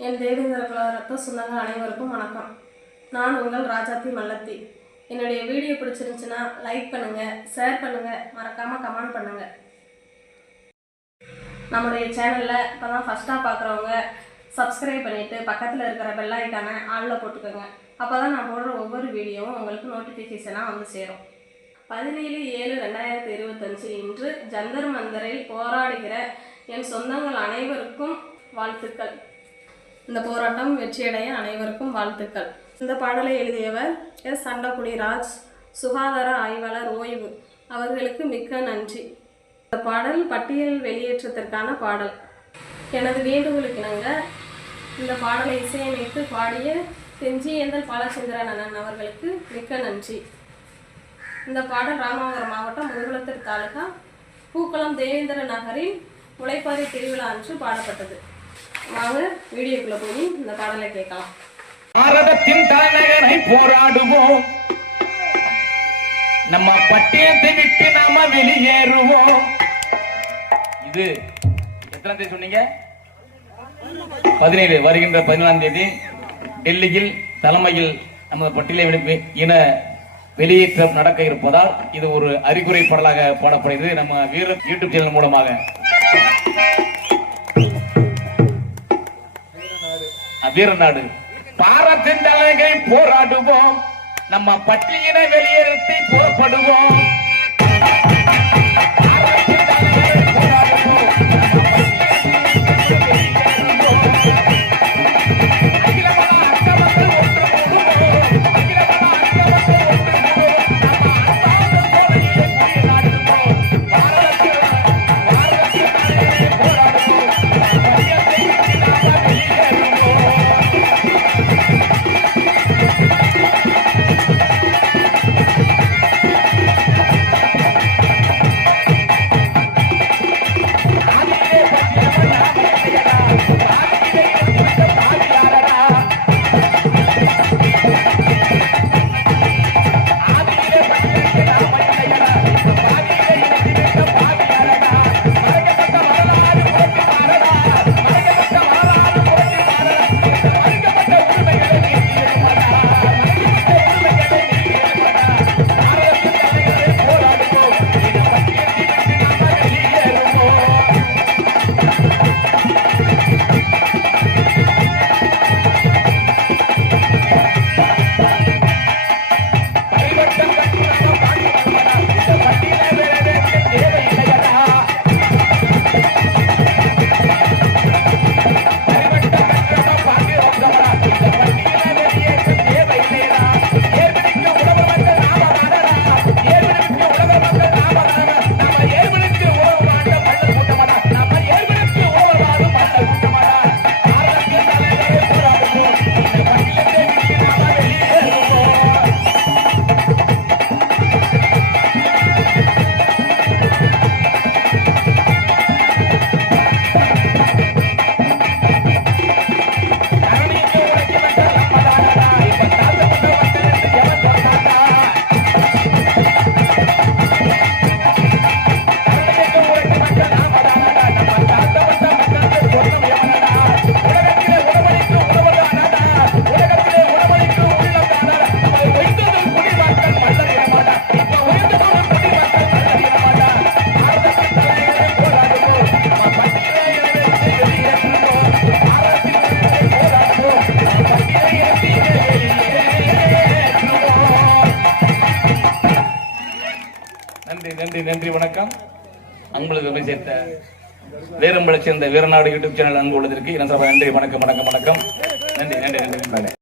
என் தேவேந்திர குல ரத்த சொந்தங்கள் அனைவருக்கும் வணக்கம். நான் உங்கள் ராஜாத்தி மல்லத்தி. என்னுடைய வீடியோ பிடிச்சிருந்துச்சுன்னா லைக் பண்ணுங்கள், ஷேர் பண்ணுங்கள், மறக்காமல் கமெண்ட் பண்ணுங்கள். நம்முடைய சேனலில் இப்போ தான் ஃபஸ்ட்டாக பார்க்குறவங்க சப்ஸ்கிரைப் பண்ணிவிட்டு பக்கத்தில் இருக்கிற பெல் ஐக்கானை ஆளில் போட்டுக்கோங்க. அப்போ தான் நான் போடுற ஒவ்வொரு வீடியோவும் உங்களுக்கு நோட்டிஃபிகேஷனாக வந்து சேரும். 17/7/2025 இன்று ஜந்தர் மந்தரில் போராடுகிற என் சொந்தங்கள் அனைவருக்கும் வாழ்த்துக்கள். இந்த போராட்டம் வெற்றியடைய அனைவருக்கும் வாழ்த்துக்கள். இந்த பாடலை எழுதியவர் எஸ். சண்டக்குடி ராஜ், சுகாதார ஆய்வாளர் ஓய்வு. அவர்களுக்கு மிக்க நன்றி. இந்த பாடல் பட்டியல் வெளியேற்றத்திற்கான பாடல். எனது வேண்டுகோளுக்கிணங்க இந்த பாடலை இசையமைத்து பாடிய செஞ்சியேந்தல் பாலச்சந்திரன் அண்ணன் அவர்களுக்கு மிக்க நன்றி. இந்த பாடல் ராமநாதபுரம் மாவட்டம் முதுகுளத்தூர் தாலுகா பூக்குளம் தேவேந்திர நகரில் உழைப்பாரி திருவிழா அன்று பாடப்பட்டது. வாங்க வீடியோக்குள்ள போய் இந்த பாடலை கேட்கலாம். பாரதத்தின் தலைநகரை போராடுவோம், நம்ம பட்டியத்தை விட்டு நாம வெளியேறுவோம். இது எத்தனை தேதி சொன்னீங்க? 17 வருகின்ற 17ஆம் தேதி டெல்லியில் தலைமையில் நமது பட்டியலை இன வெளியேற்றம் நடக்க இருப்பதால் இது ஒரு அறிகுறி பாடலாக பாடப்படுகிறது நம்ம வீர யூடியூப் சேனல் மூலமாக. வீரநாடு பாரத்தின் தலைநகரை போராடுவோம், நம்ம பட்டியலை வெளியேற்றி புறப்படுவோம். நன்றி வணக்கம். உங்களுக்கு சேர்த்த வேறும்பளை சேர்ந்த வீரநாடு யூடியூப் சேனல் அங்கு உள்ளதற்கு நன்றி வணக்கம். நன்றி.